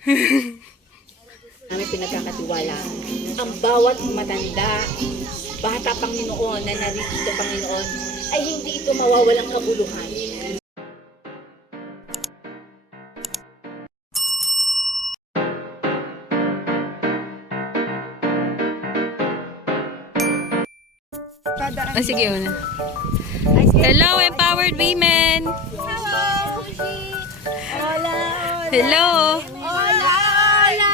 Namin pinagkakatiwala. Ang bawat matanda, bata Panginoon na narito Panginoon, ay hindi ito mawawalang kabuluhan. Sige una. Hello, empowered women! Hello! Hola! Hello! Hola! Hola!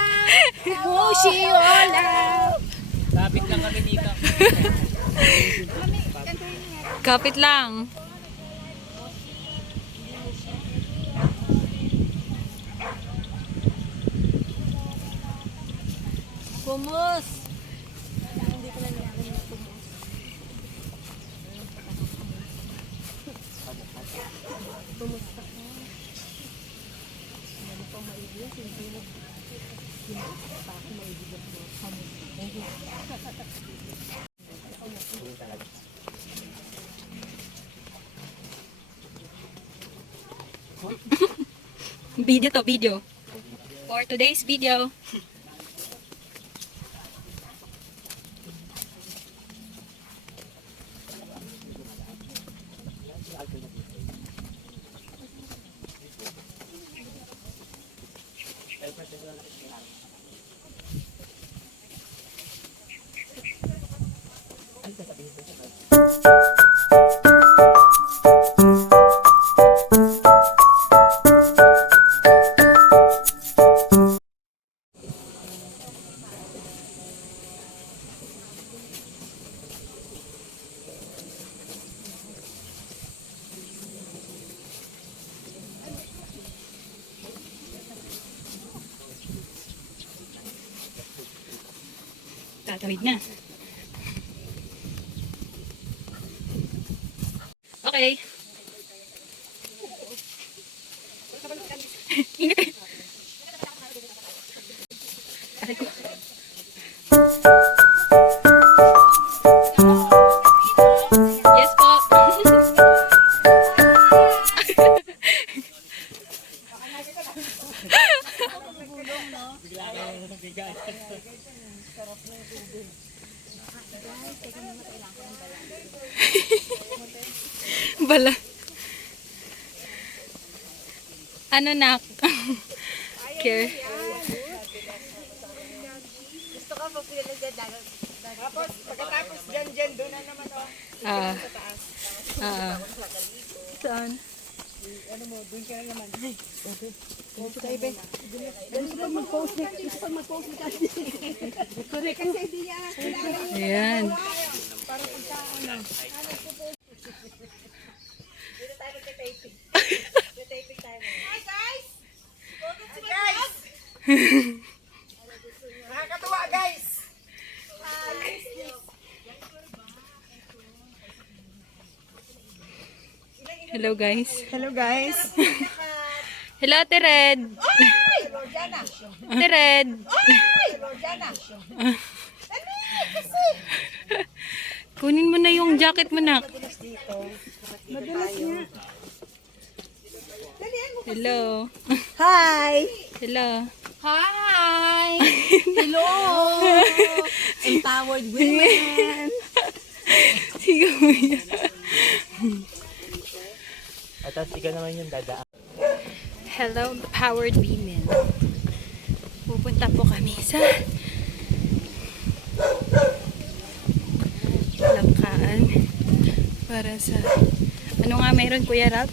Hoshi! Hola! Lapit lang kami dito. Kapit lang. Kumus! Video to, video. For today's video. Tatawid na. Okay. Ingat. Aray ko. Yes po. Bala. Ano nak? Care. Gusto ko pa pila dyan. Tapos, pagkatapos dyan, doon na naman o. Ah. Sa taas. Ah. Saan? Ano mo, doon ka na naman. Ay, okay. Gusto tayo, Ben. Gusto pa mag-post na. Gusto pa mag-post na kasi. Correct kasi hindi niya. Ayan. Para pagka, ano. Dito tayo magka-taping. Magka-taping tayo. Hi, guys! Welcome to my vlog! Nakakatuwa, guys! Hello guys. Hello, guys! Hello Ate Red. Rojana! Ate Red. Rojana! Kunin mo na yung jacket mo nak. Madalas niya. Hello. Hi! Hello. Hi! Hello! Empowered women! Sigaw mo yan. At tapos ikaw naman yung dadaan. Hello, empowered women. Pupunta po kami sa Langkaan para sa ano nga meron Kuya Rap?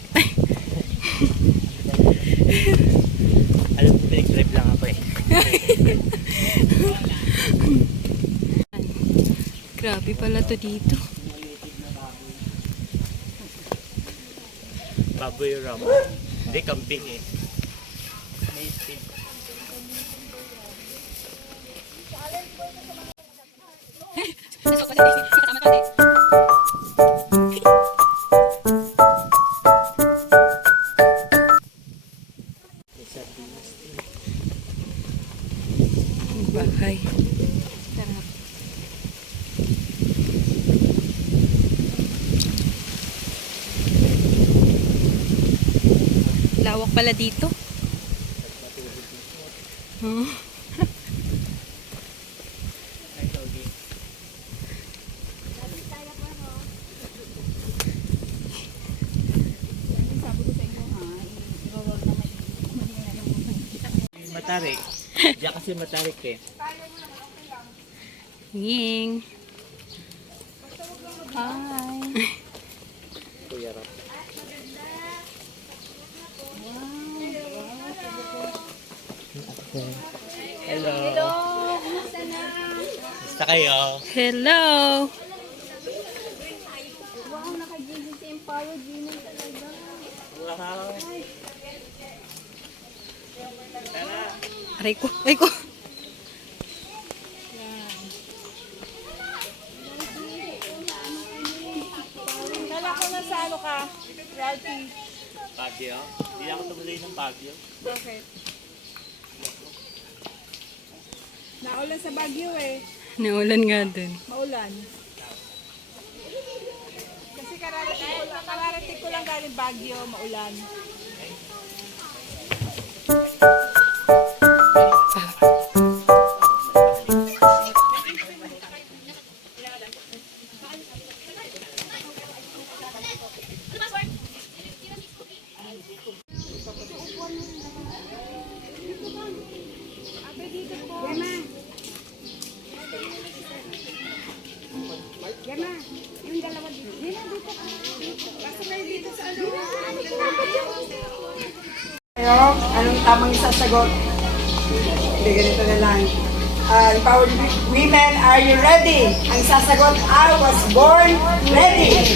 Alam ko, pinag-drive lang ako eh. Grabe pala to dito. Baboy ram. Hindi, kambing eh. May speed. Bahay. Sarap. Lawak pala dito. Hmm. Ay, doggy. Matarik. Diyan kasi matarik eh. Ying. Hi. Kuya Rap. Hello. Hello. Basta kayo. Hello. Wow. Aray ko. Aray ko. Kala ko na sa ano ka, Ralphie. Baguio. Hindi ako tumuloy ng Baguio. Bakit? Naulan sa Baguio eh. Naulan nga din. Maulan. Kasi kararating ko lang galing Baguio, maulan. Gemma, yung dalawa dito. Dito ka. Basta kayo dito sa ano. Anong tamang isasagot? Hindi, ganito na lang. Empowered women, are you ready? Ang sasagot, I was born ready.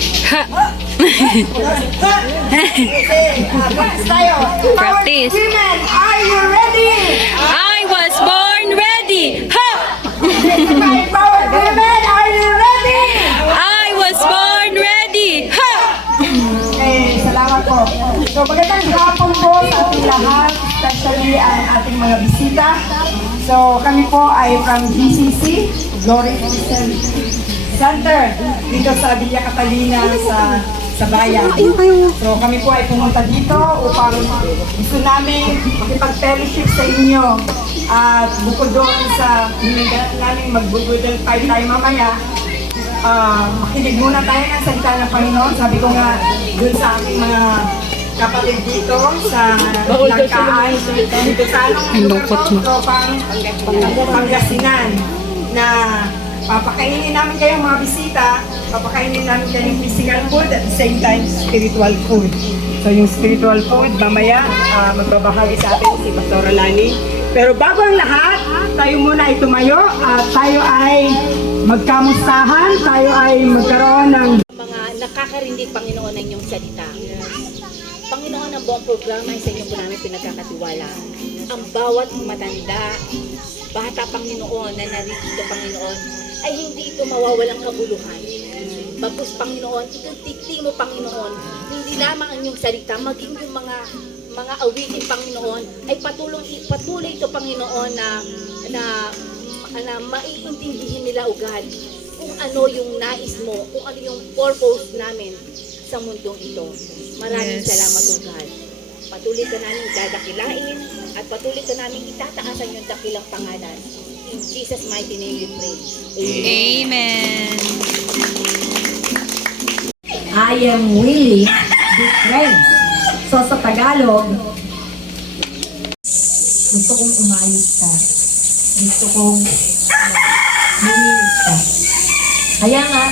Practice tayo. Empowered Practice. women, are you ready? I was born ready. Ha! Empowered women, are you ready? I was born ready. Ha! Okay, salamat po. So, magandang hapon po sa ating lahat, especially ang ating mga bisita. So, kami po ay from GCC, Glory Christian Center, dito sa Villa Catalina sa bayan. So, kami po ay pumunta dito upang gusto namin makipag-fellowship sa inyo. At bukod doon sa hinihingan namin magbududal tayo mamaya, makinig muna tayo ng salita ng Panginoon. Sabi ko nga dun sa aking mga kapatid dito sa Langkaan, dito sa lugar ko, Tropang Pangasinan, na papakainin namin kayo mga bisita, papakainin namin kayo ng physical food at the same time spiritual food. So yung spiritual food, mamaya magbabahagi sa atin si Pastor Lani. Pero bago ang lahat, tayo muna ay tumayo at tayo ay magkamustahan, tayo ay magkaroon ng Mga nakakarinig, Panginoon, ng inyong salita. Panginoon, ang buong programa ay sa inyo po namin pinagkakatiwala. Ang bawat matanda, bata, Panginoon, na narito, Panginoon, ay hindi ito mawawalang kabuluhan. Bagkus, Panginoon, itong tikti mo, Panginoon, hindi lamang ang inyong salita, maging yung mga awitin, Panginoon, ay patuloy ito, Panginoon, na maiintindihin nila ugad kung ano yung nais mo, kung ano yung purpose namin sa mundong ito. Maraming Yes. salamat, O God. Patuloy ka namin dadakilain at patuloy ka namin itataasan yung dakilang pangalan. In Jesus' mighty name we pray. Amen. Amen. I am willing to be friends. So sa Tagalog, gusto kong umayos ka. Gusto kong luminis ka. Kaya nga,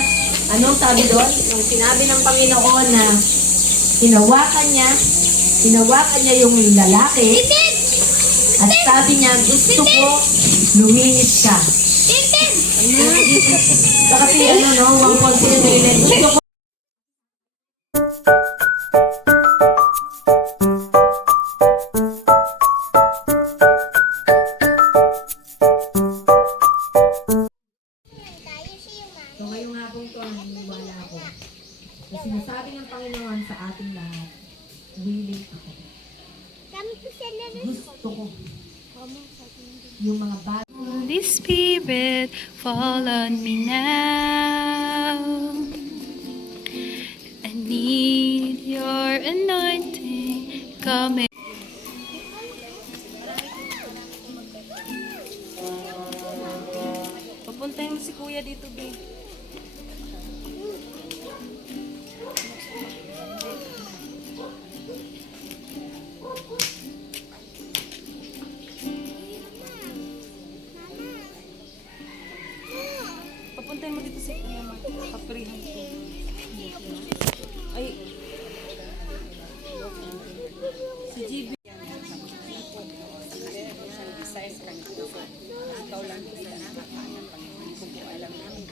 anong sabi doon? Nung sinabi ng Panginoon na hinawakan niya yung lalaki, at sabi niya, gusto ko luminis ka. So, kasi ano no, 1.0 million. Gusto ko So ngayong hapon to, naniniwala ako. Na sinasabi ng Panginoon sa ating lahat, willing ako. Gusto ko. Yung mga bata. Holy Spirit, fall on me now. I need your anointing. Come in. si kuya dito, be. Papuntahin mo dito si kuya, paprihan ko. Ay, si GB. Ikaw lang kita nakakaalam, Panginoon. Kung alam namin,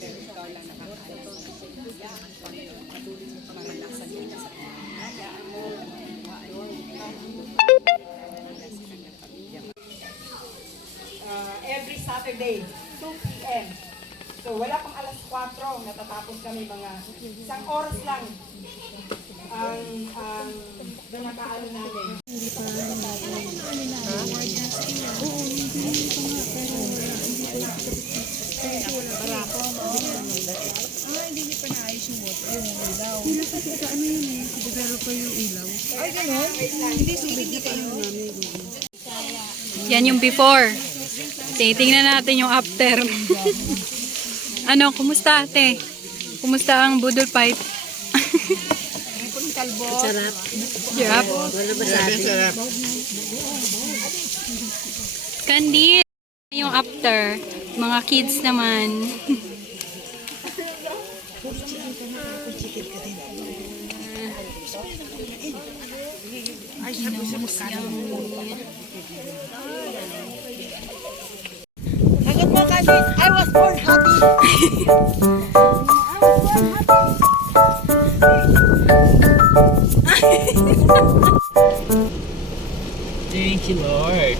pero ikaw lang nakakaalam. Panginoon, patuloy mo pamamalasan niya sa hayaan mo. Every Saturday, 2 p.m. So wala pang alas 4, natatapos kami mga isang oras lang ang pinakaano natin. Yan yung before. Tingnan natin yung after. Ano, kumusta ate? Kumusta ang budol pipe? Sarap. Sarap. Candid. Yung after. Mga kids naman. Sagot mo kasi, I was born happy. Thank you, Lord.